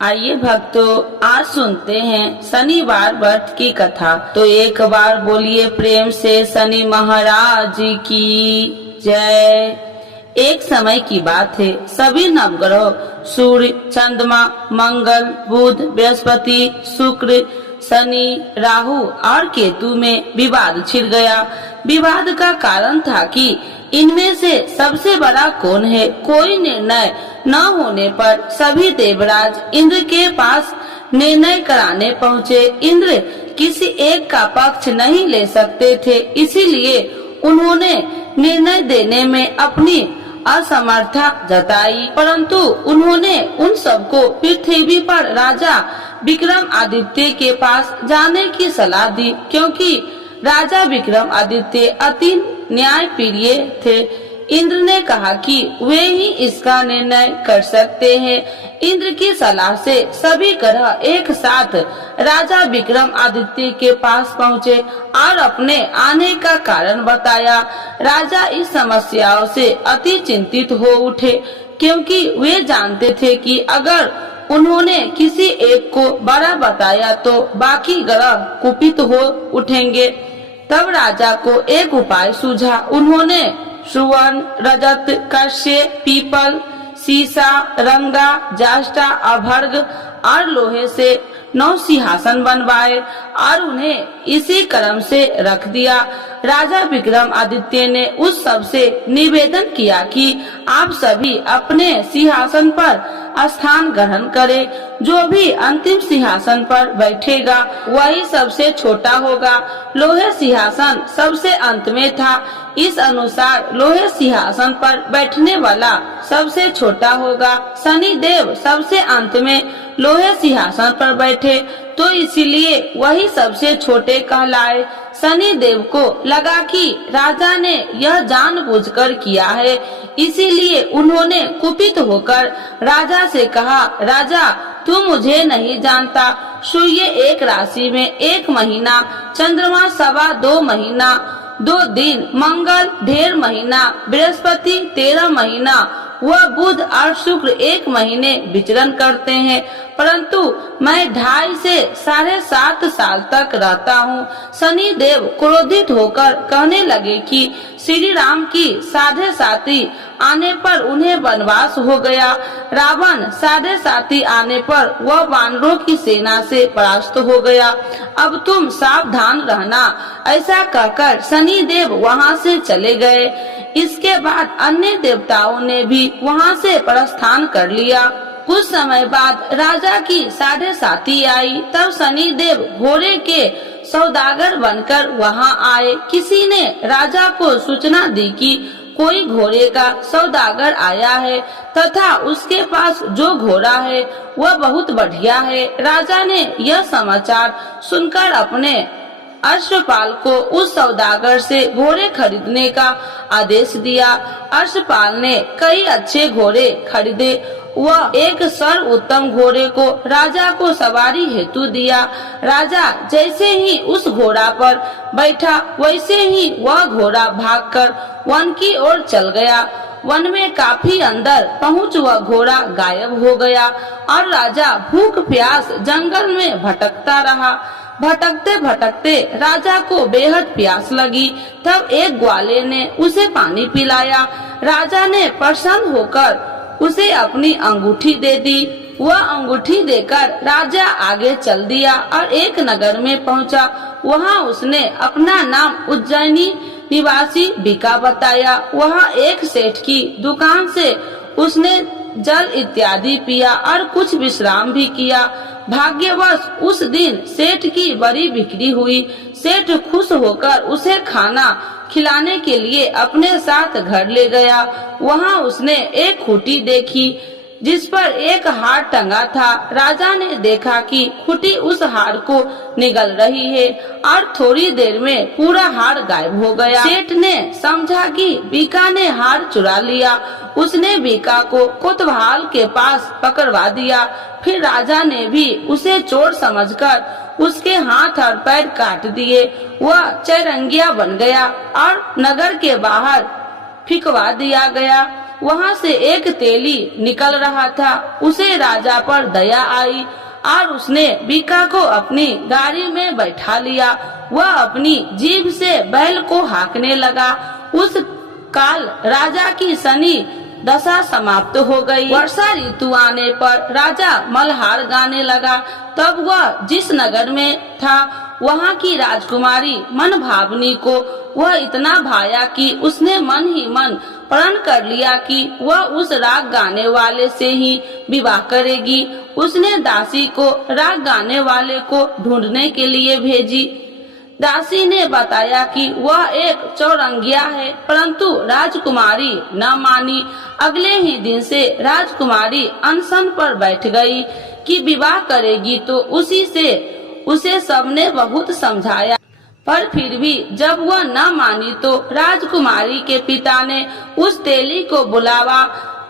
आइए भक्तों, आज सुनते हैं शनिवार व्रत की कथा। तो एक बार बोलिए प्रेम से शनि महाराज की जय। एक समय की बात है, सभी नवग्रह सूर्य, चंद्रमा, मंगल, बुध, बृहस्पति, शुक्र, शनि, राहु और केतु में विवाद छिड़ गया। विवाद का कारण था कि इनमें से सबसे बड़ा कौन है। कोई निर्णय न होने पर सभी देवराज इंद्र के पास निर्णय कराने पहुँचे। इंद्र किसी एक का पक्ष नहीं ले सकते थे, इसीलिए उन्होंने निर्णय देने में अपनी असमर्थता जताई। परंतु उन्होंने उन सबको पृथ्वी पर राजा विक्रमादित्य के पास जाने की सलाह दी, क्योंकि राजा विक्रमादित्य अति न्यायप्रिय थे। इंद्र ने कहा कि वे ही इसका निर्णय कर सकते हैं। इंद्र की सलाह से सभी ग्रह एक साथ राजा विक्रमादित्य के पास पहुँचे और अपने आने का कारण बताया। राजा इस समस्याओं से अति चिंतित हो उठे, क्योंकि वे जानते थे कि अगर उन्होंने किसी एक को बड़ा बताया तो बाकी ग्रह कुपित हो उठेंगे। तब राजा को एक उपाय सूझा। उन्होंने सुवर्ण, रजत, कांस्य, पीपल, सीसा, रंगा, जाष्टा, अभर्ग और लोहे से 9 सिंहासन बनवाए और उन्हें इसी क्रम से रख दिया। राजा विक्रमादित्य ने उस सब से निवेदन किया कि आप सभी अपने सिंहासन पर स्थान ग्रहण करें। जो भी अंतिम सिंहासन पर बैठेगा वही सबसे छोटा होगा। लोहे सिंहासन सबसे अंत में था, इस अनुसार लोहे सिंहासन पर बैठने वाला सबसे छोटा होगा। शनि देव सबसे अंत में लोहे सिंहासन पर बैठे तो इसीलिए वही सबसे छोटे कहलाए। शनि देव को लगा कि राजा ने यह जानबूझकर किया है, इसीलिए उन्होंने कुपित होकर राजा से कहा, राजा तू मुझे नहीं जानता। सूर्य एक राशि में 1 महीना, चंद्रमा 2.25 महीना, 2 दिन, मंगल 1.5 महीना, बृहस्पति 13 महीना, वह बुध और शुक्र 1 महीने विचरण करते हैं, परंतु मैं 2.5 से 7.5 साल तक रहता हूँ। शनि देव क्रोधित होकर कहने लगे कि श्री राम की 7.5 आने पर उन्हें वनवास हो गया। रावण 7.5 आने पर वह वानरों की सेना से परास्त हो गया। अब तुम सावधान रहना। ऐसा कहकर शनि देव वहाँ से चले गए। इसके बाद अन्य देवताओं ने भी वहाँ से प्रस्थान कर लिया। कुछ समय बाद राजा की 7.5 आई। तब शनि देव घोड़े के सौदागर बनकर वहाँ आए। किसी ने राजा को सूचना दी कि कोई घोड़े का सौदागर आया है तथा उसके पास जो घोड़ा है वह बहुत बढ़िया है। राजा ने यह समाचार सुनकर अपने अश्वपाल को उस सौदागर से घोड़े खरीदने का आदेश दिया। अश्वपाल ने कई अच्छे घोड़े खरीदे। वह एक सर्वोत्तम घोड़े को राजा को सवारी हेतु दिया। राजा जैसे ही उस घोड़ा पर बैठा वैसे ही वह घोड़ा भागकर वन की ओर चल गया। वन में काफी अंदर पहुँच वह घोड़ा गायब हो गया और राजा भूख प्यास जंगल में भटकता रहा। भटकते भटकते राजा को बेहद प्यास लगी। तब एक ग्वाले ने उसे पानी पिलाया। राजा ने प्रसन्न होकर उसे अपनी अंगूठी दे दी। वह अंगूठी देकर राजा आगे चल दिया और एक नगर में पहुंचा। वहां उसने अपना नाम उज्जैनी निवासी बिका बताया। वहां एक सेठ की दुकान से उसने जल इत्यादि पिया और कुछ विश्राम भी किया। भाग्यवश उस दिन सेठ की बड़ी बिक्री हुई। सेठ खुश होकर उसे खाना खिलाने के लिए अपने साथ घर ले गया। वहां उसने एक खूंटी देखी जिस पर एक हार टंगा था। राजा ने देखा कि खूंटी उस हार को निगल रही है और थोड़ी देर में पूरा हार गायब हो गया। सेठ ने समझा कि बीका ने हार चुरा लिया। उसने बीका को कोतवाल के पास पकड़वा दिया। फिर राजा ने भी उसे चोर समझकर उसके हाथ और पैर काट दिए। वह चैरंगिया बन गया और नगर के बाहर फिकवा दिया गया। वहाँ से एक तेली निकल रहा था। उसे राजा पर दया आई और उसने बीका को अपनी गाड़ी में बैठा लिया। वह अपनी जीभ से बैल को हाँकने लगा। उस काल राजा की शनि दशा समाप्त हो गई। वर्षा ऋतु आने पर राजा मल्हार गाने लगा। तब वह जिस नगर में था वहाँ की राजकुमारी मन भावनी को वह इतना भाया कि उसने मन ही मन प्रण कर लिया कि वह उस राग गाने वाले से ही विवाह करेगी। उसने दासी को राग गाने वाले को ढूंढने के लिए भेजी। दासी ने बताया कि वह एक चौरंगिया है, परंतु राजकुमारी न मानी। अगले ही दिन से राजकुमारी अनशन पर बैठ गई कि विवाह करेगी तो उसे सबने बहुत समझाया, पर फिर भी जब वह न मानी तो राजकुमारी के पिता ने उस तेली को बुलावा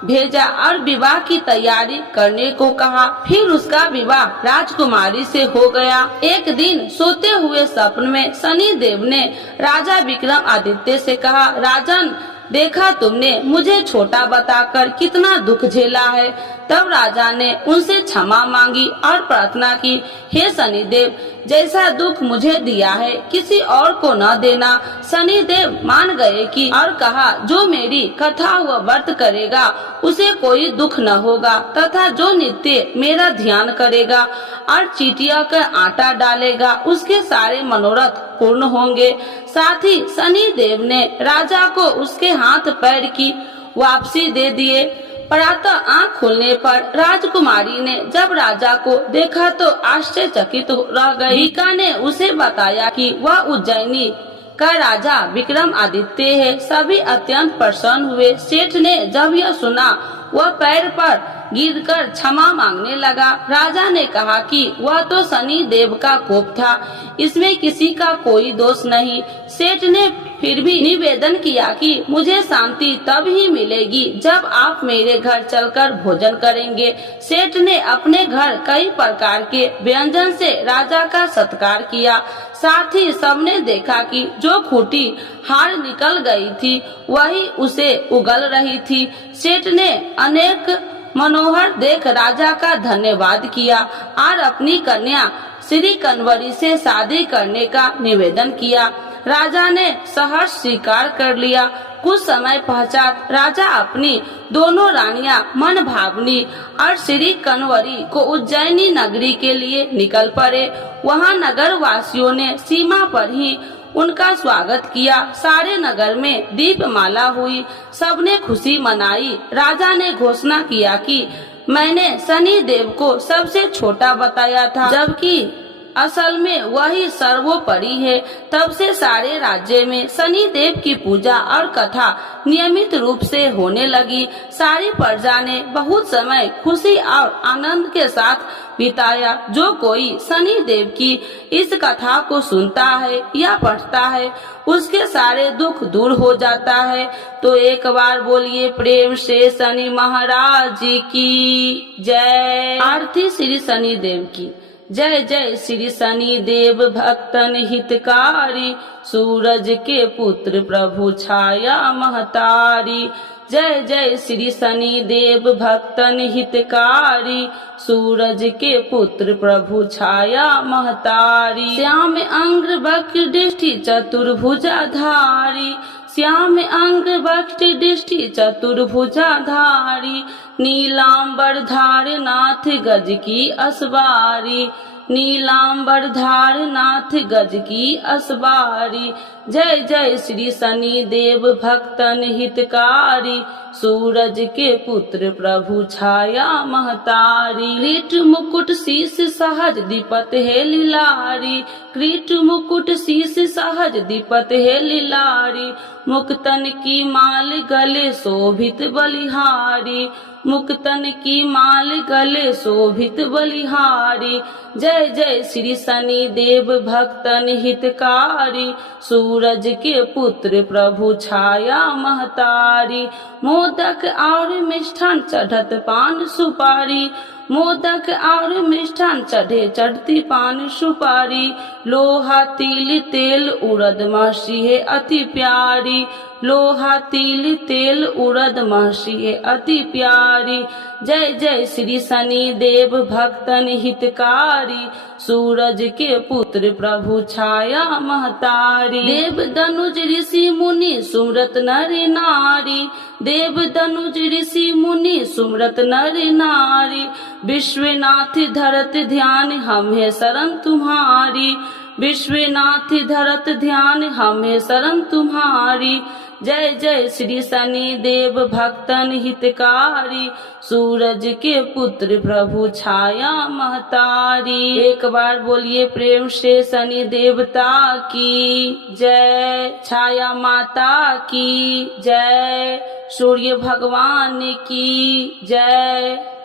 भेजा और विवाह की तैयारी करने को कहा। फिर उसका विवाह राजकुमारी से हो गया। एक दिन सोते हुए स्वप्न में शनि देव ने राजा विक्रमादित्य से कहा, राजन, देखा तुमने मुझे छोटा बताकर कितना दुख झेला है। तब राजा ने उनसे क्षमा मांगी और प्रार्थना की, हे शनिदेव, जैसा दुख मुझे दिया है किसी और को न देना। शनिदेव मान गए कि और कहा, जो मेरी कथा व व्रत करेगा उसे कोई दुख न होगा, तथा जो नित्य मेरा ध्यान करेगा और चीटिया का आटा डालेगा उसके सारे मनोरथ पूर्ण होंगे। साथ ही शनिदेव ने राजा को उसके हाथ पैर की वापसी दे दिए। प्रातः आँख खुलने पर राजकुमारी ने जब राजा को देखा तो आश्चर्यचकित रह गई। बीका ने उसे बताया कि वह उज्जैनी का राजा विक्रमादित्य है। सभी अत्यंत प्रसन्न हुए। सेठ ने जब यह सुना वह पैर पर गिरकर क्षमा मांगने लगा। राजा ने कहा कि वह तो शनि देव का कोप था, इसमें किसी का कोई दोष नहीं। सेठ ने फिर भी निवेदन किया कि मुझे शांति तब ही मिलेगी जब आप मेरे घर चलकर भोजन करेंगे। सेठ ने अपने घर कई प्रकार के व्यंजन से राजा का सत्कार किया। साथ ही सबने देखा कि जो खूंटी हार निकल गई थी वही उसे उगल रही थी। सेठ ने अनेक मनोहर देख राजा का धन्यवाद किया और अपनी कन्या श्री कन्वरी से शादी करने का निवेदन किया। राजा ने सहर्ष स्वीकार कर लिया। कुछ समय पश्चात राजा अपनी दोनों रानियां मन भावनी और श्री कन्वरी को उज्जैनी नगरी के लिए निकल पड़े। वहां नगर वासियों ने सीमा पर ही उनका स्वागत किया। सारे नगर में दीपमाला हुई, सबने खुशी मनाई। राजा ने घोषणा किया कि मैंने शनि देव को सबसे छोटा बताया था, जबकि असल में वही सर्वोपरि है। तब से सारे राज्य में शनि देव की पूजा और कथा नियमित रूप से होने लगी। सारी प्रजा ने बहुत समय खुशी और आनंद के साथ बिताया। जो कोई शनि देव की इस कथा को सुनता है या पढ़ता है उसके सारे दुख दूर हो जाता है। तो एक बार बोलिए प्रेम से शनि महाराज की जय। आरती श्री शनि देव की जय। जय श्री शनि देव भक्तन हितकारी, सूरज के पुत्र प्रभु छाया महतारी। जय जय श्री शनि देव भक्तन हितकारी, सूरज के पुत्र प्रभु छाया महतारी। श्याम अंग वक्र दृष्टि चतुर्भुजाधारी, श्याम अंग वक्र दृष्टि चतुर्भुजाधारी। नीलांबर धार नाथ गज की असवारी, नीलांबर धार नाथ गज की असवारी। जय जय श्री शनि देव भक्तन हितकारी, सूरज के पुत्र प्रभु छाया महतारी। क्रीट मुकुट शीश सहज दीपत है लीलारी, क्रीट मुकुट शीश सहज दीपत है लीलारी। मुक्तन की माल गले शोभित बलिहारी, मुक्तन की माल गले शोभित बलिहारी। जय जय श्री शनि देव भक्तन हितकारी, सूरज के पुत्र प्रभु छाया महतारी। मोदक और मिष्ठान चढ़त पान सुपारी, मोदक और मिष्ठान चढ़े, चढ़ती पान सुपारी, लोहा तिल तेल उड़द महर्षि है अति प्यारी, लोहा तिल तेल उड़द महर्षि है अति प्यारी। जय जय श्री शनि देव भक्तन हितकारी, सूरज के पुत्र प्रभु छाया महतारी। देव धनुज ऋषि मुनि सुमरत नर नारी, देव धनुज ऋषि मुनि सुमरत नर नारी, विश्वनाथ धरत ध्यान हमें शरण तुम्हारी, विश्वनाथ धरत ध्यान हमें शरण तुम्हारी। जय जय श्री शनि देव भक्तन हितकारी, सूरज के पुत्र प्रभु छाया महतारी। एक बार बोलिए प्रेम से शनि देवता की जय, छाया माता की जय, सूर्य भगवान की जय।